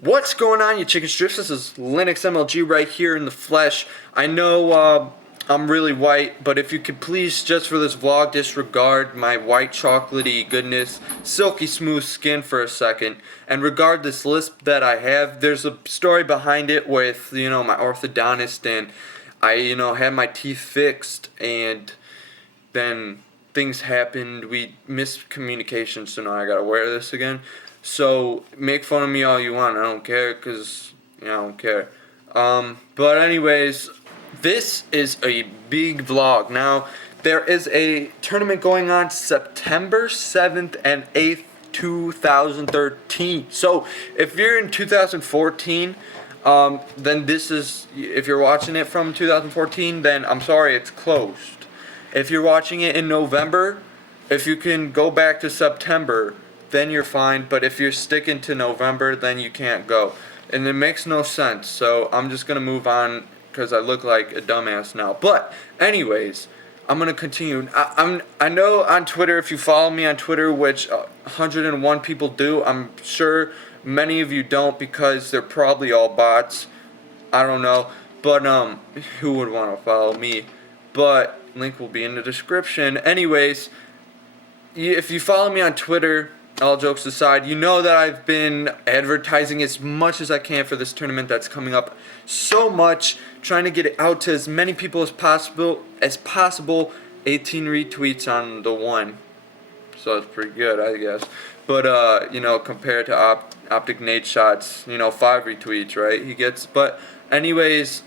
What's going on, you chicken strips? This is Linux MLG right here in the flesh. I know I'm really white, but if you could please, just for this vlog, disregard my white chocolatey goodness, silky smooth skin for a second, and regard this lisp that I have. There's a story behind it with, my orthodontist, and I, had my teeth fixed, and then things happened. We missed communication, so now I gotta wear this again. So make fun of me all you want. I don't care, cause I don't care. But anyways, this is a big vlog. Now there is a tournament going on September 7th and 8th, 2013. So if you're in 2014. Then this is, if you're watching it from 2014, then I'm sorry, it's closed. If you're watching it in November, if you can go back to September, then you're fine. But if you're sticking to November, then you can't go. And it makes no sense. So I'm just going to move on because I look like a dumbass now. But anyways, I'm going to continue. I know on Twitter, if you follow me on Twitter, which 101 people do, I'm sure many of you don't because they're probably all bots. I don't know. But who would want to follow me? But link will be in the description. Anyways, if you follow me on Twitter, all jokes aside, you know that I've been advertising as much as I can for this tournament that's coming up. So much, trying to get it out to as many people as possible. 18 retweets on the one, so it's pretty good, I guess. But compared to Optic Nate shots, 5 retweets, right? He gets. But anyways,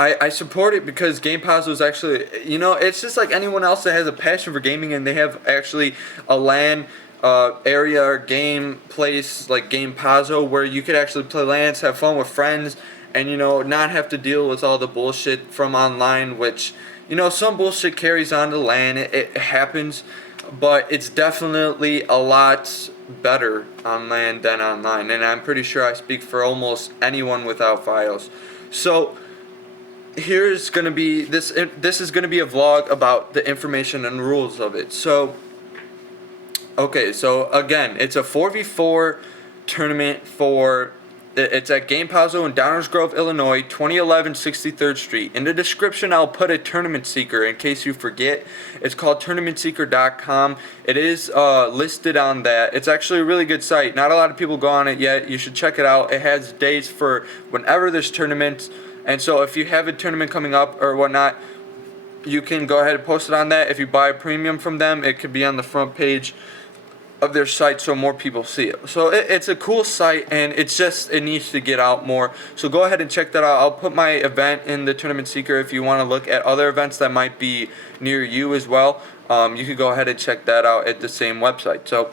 I support it because Game Pazzo is actually, it's just like anyone else that has a passion for gaming and they have actually a LAN area or game place like Game Pazzo where you could actually play LANs, have fun with friends, and not have to deal with all the bullshit from online, which some bullshit carries on to LAN. It happens, but it's definitely a lot better on LAN than online, and I'm pretty sure I speak for almost anyone without files. So here's gonna be this is gonna be a vlog about the information and rules of it. So okay, so again, it's a 4v4 tournament it's at Game Pazzo in Downers Grove, Illinois, 2011 63rd Street. In the description, I'll put a tournament seeker in case you forget. It's called tournamentseeker.com. It is listed on that. It's actually a really good site. Not a lot of people go on it yet. You should check it out. It has dates for whenever there's tournaments. And so if you have a tournament coming up or whatnot, you can go ahead and post it on that. If you buy a premium from them, it could be on the front page of their site so more people see it. So it's a cool site, and it needs to get out more. So go ahead and check that out. I'll put my event in the Tournament Seeker if you want to look at other events that might be near you as well. You could go ahead and check that out at the same website. So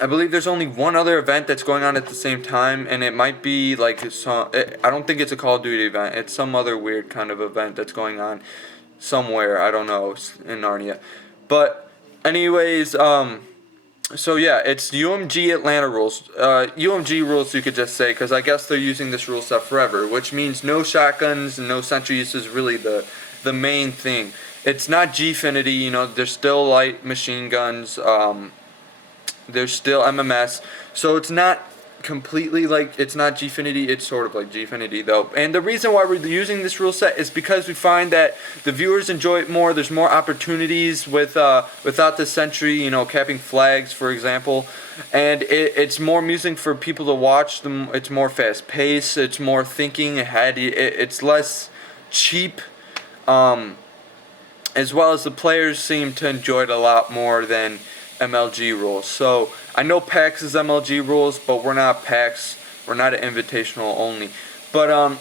I believe there's only one other event that's going on at the same time, and it might be like I don't think it's a Call of Duty event. It's some other weird kind of event that's going on somewhere. I don't know, in Narnia. But anyways, so yeah, it's UMG Atlanta rules. UMG rules, you could just say, because I guess they're using this rule set forever, which means no shotguns and no sentries is really the main thing. It's not Gfinity, there's still light machine guns. There's still MMS, so it's not completely like, it's not Gfinity, it's sort of like Gfinity though. And the reason why we're using this rule set is because we find that the viewers enjoy it more. There's more opportunities without the sentry, capping flags, for example, and it's more amusing for people to watch them. It's more fast paced, it's more thinking ahead, it's less cheap, as well as the players seem to enjoy it a lot more than MLG rules. So I know PAX is MLG rules, but we're not PAX. We're not an invitational only. But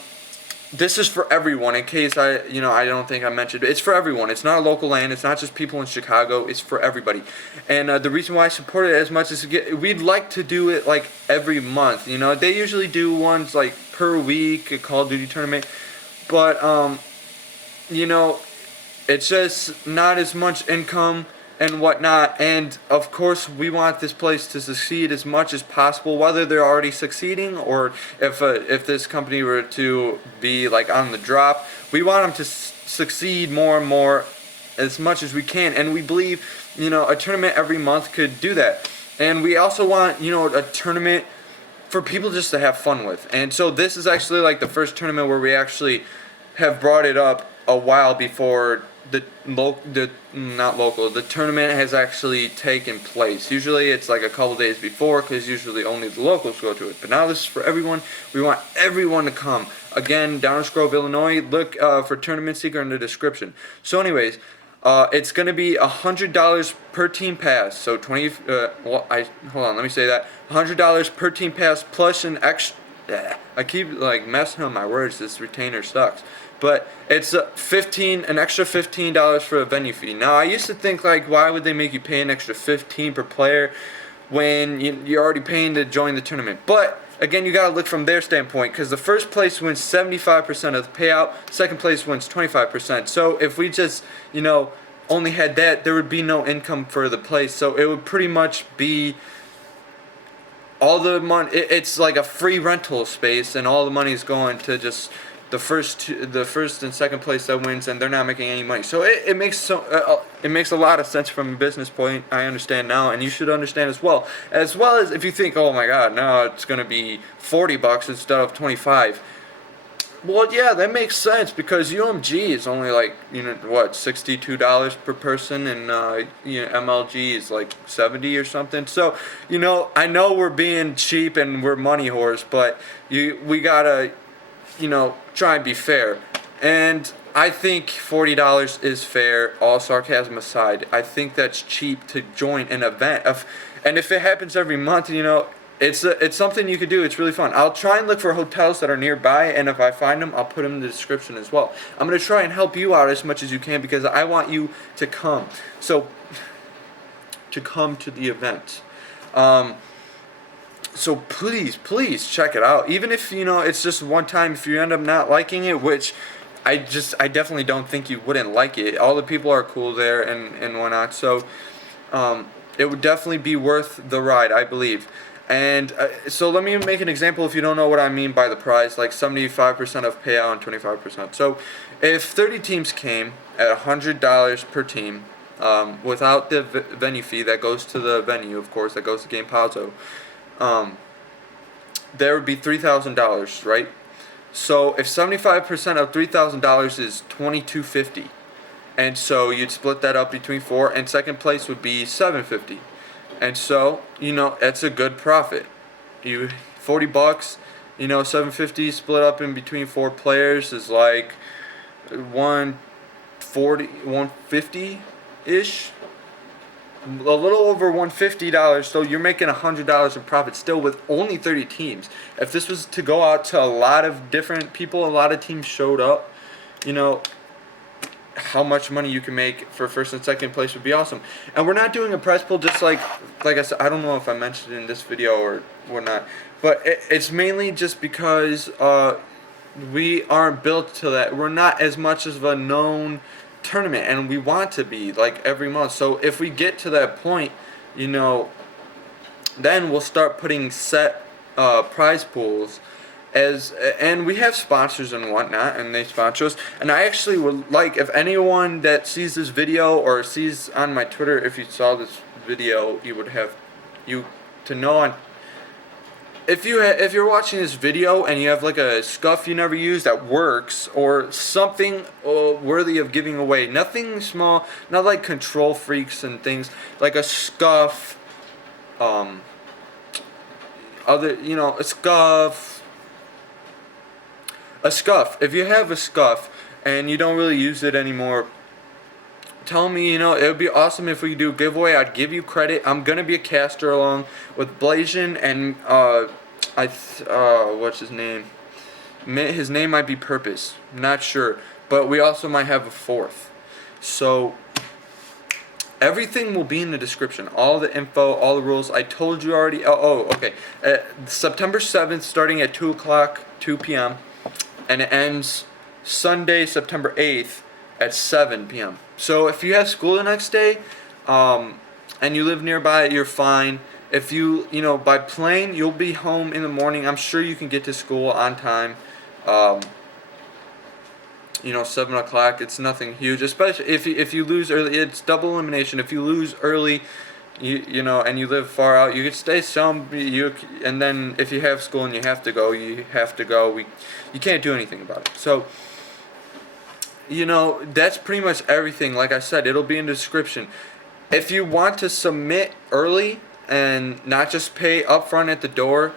this is for everyone. In case I don't think I mentioned it, it's for everyone. It's not a local LAN. It's not just people in Chicago. It's for everybody. And the reason why I support it as much is we'd like to do it like every month. They usually do ones like per week, a Call of Duty tournament, but it's just not as much income and whatnot, and of course we want this place to succeed as much as possible, whether they're already succeeding or if this company were to be like on the drop. We want them to succeed more and more as much as we can, and we believe a tournament every month could do that. And we also want a tournament for people just to have fun with. And so this is actually like the first tournament where we actually have brought it up a while before the tournament has actually taken place. Usually it's like a couple days before, because usually only the locals go to it. But now this is for everyone. We want everyone to come. Again, Downers Grove, Illinois. Look for Tournament Seeker in the description. So anyways, it's going to be $100 per team pass. So hold on, let me say that. $100 per team pass plus an extra. I keep like messing up my words. This retainer sucks. But it's an extra $15 for a venue fee. Now I used to think, like, why would they make you pay an extra $15 per player when you're already paying to join the tournament? But again, you gotta look from their standpoint, because the first place wins 75% of the payout, second place wins 25%. So if we just only had that, there would be no income for the place. So it would pretty much be all the money. It's like a free rental space, and all the money is going to just the first and second place that wins, and they're not making any money. So it makes a lot of sense from a business point. I understand now, and you should understand as well. As well as if you think, oh my God, now it's gonna be $40 instead of 25. Well, yeah, that makes sense, because UMG is only like $62 per person, and MLG is like 70 or something. So I know we're being cheap and we're money whores, but we gotta try and be fair. And I think $40 is fair, all sarcasm aside. I think that's cheap to join an event. And if it happens every month, it's something you could do. It's really fun. I'll try and look for hotels that are nearby, and if I find them, I'll put them in the description as well. I'm going to try and help you out as much as you can, because I want you to come. So, to come to the event. So please check it out. Even if it's just one time, if you end up not liking it, which I definitely don't think you wouldn't like it. All the people are cool there and whatnot. So it would definitely be worth the ride, I believe. And so let me make an example if you don't know what I mean by the prize, like 75% of payout and 25%. So if 30 teams came at $100 per team, without the venue fee that goes to the venue, of course, that goes to Game Pazzo, there would be $3,000, right? So if 75% of $3,000 is $2,250, and so you'd split that up between 4, and second place would be $750, and so that's a good profit. $40, $750 split up in between 4 players is like 150 ish. A little over $150, so you're making $100 in profit still with only 30 teams. If this was to go out to a lot of different people, a lot of teams showed up, how much money you can make for first and second place would be awesome. And we're not doing a prize pool, just like I said. I don't know if I mentioned it in this video or whatnot, but it's mainly just because we aren't built to that. We're not as much of a known tournament, and we want to be like every month. So if we get to that point, then we'll start putting set prize pools, and we have sponsors and whatnot, and they sponsor us. And I actually would like, if anyone that sees this video or sees on my Twitter, if you saw this video, you would have to know on. If you're watching this video and you have like a scuff you never used that works, or something worthy of giving away, nothing small, not like control freaks and things, like a scuff, a scuff. If you have a scuff and you don't really use it anymore, tell me, it would be awesome if we do a giveaway. I'd give you credit. I'm gonna be a caster along with Blasian and what's his name? His name might be Purpose. Not sure, but we also might have a fourth. So everything will be in the description. All the info, all the rules. I told you already. Okay. September 7th, starting at 2 p.m. and it ends Sunday, September 8th at 7 p.m. So if you have school the next day, and you live nearby, you're fine. If by plane, you'll be home in the morning. I'm sure you can get to school on time. 7 o'clock, it's nothing huge. Especially if you lose early, it's double elimination. If you lose early, you know, and you live far out, you could stay some. And then if you have school and you have to go, you have to go. You can't do anything about it. So, you know, that's pretty much everything. Like I said, it'll be in the description. If you want to submit early and not just pay upfront at the door,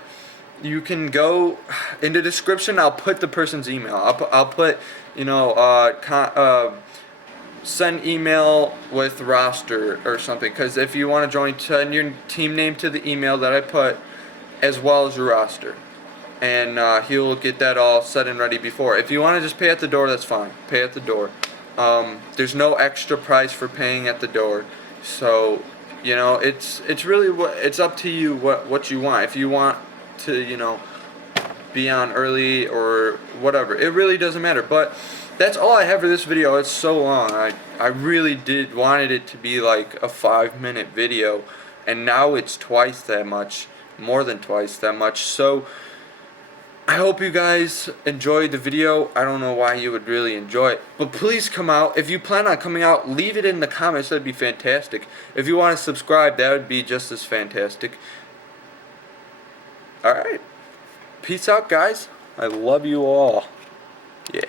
you can go in the description. I'll put the person's email. I'll put, you know, send email with roster or something. Because if you want to join, send your team name to the email that I put, as well as your roster, and he'll get that all set and ready before. If you want to just pay at the door, that's fine. Pay at the door. There's no extra price for paying at the door, so you know it's really it's up to you what you want. If you want to, you know, be on early or whatever, it really doesn't matter. But that's all I have for this video. It's so long. I really wanted it to be like a 5-minute video, and now it's twice that much, more than twice that much. So I hope you guys enjoyed the video. I don't know why you would really enjoy it, but please come out. If you plan on coming out, leave it in the comments. That'd be fantastic. If you want to subscribe, that would be just as fantastic. Alright. Peace out, guys. I love you all. Yeah.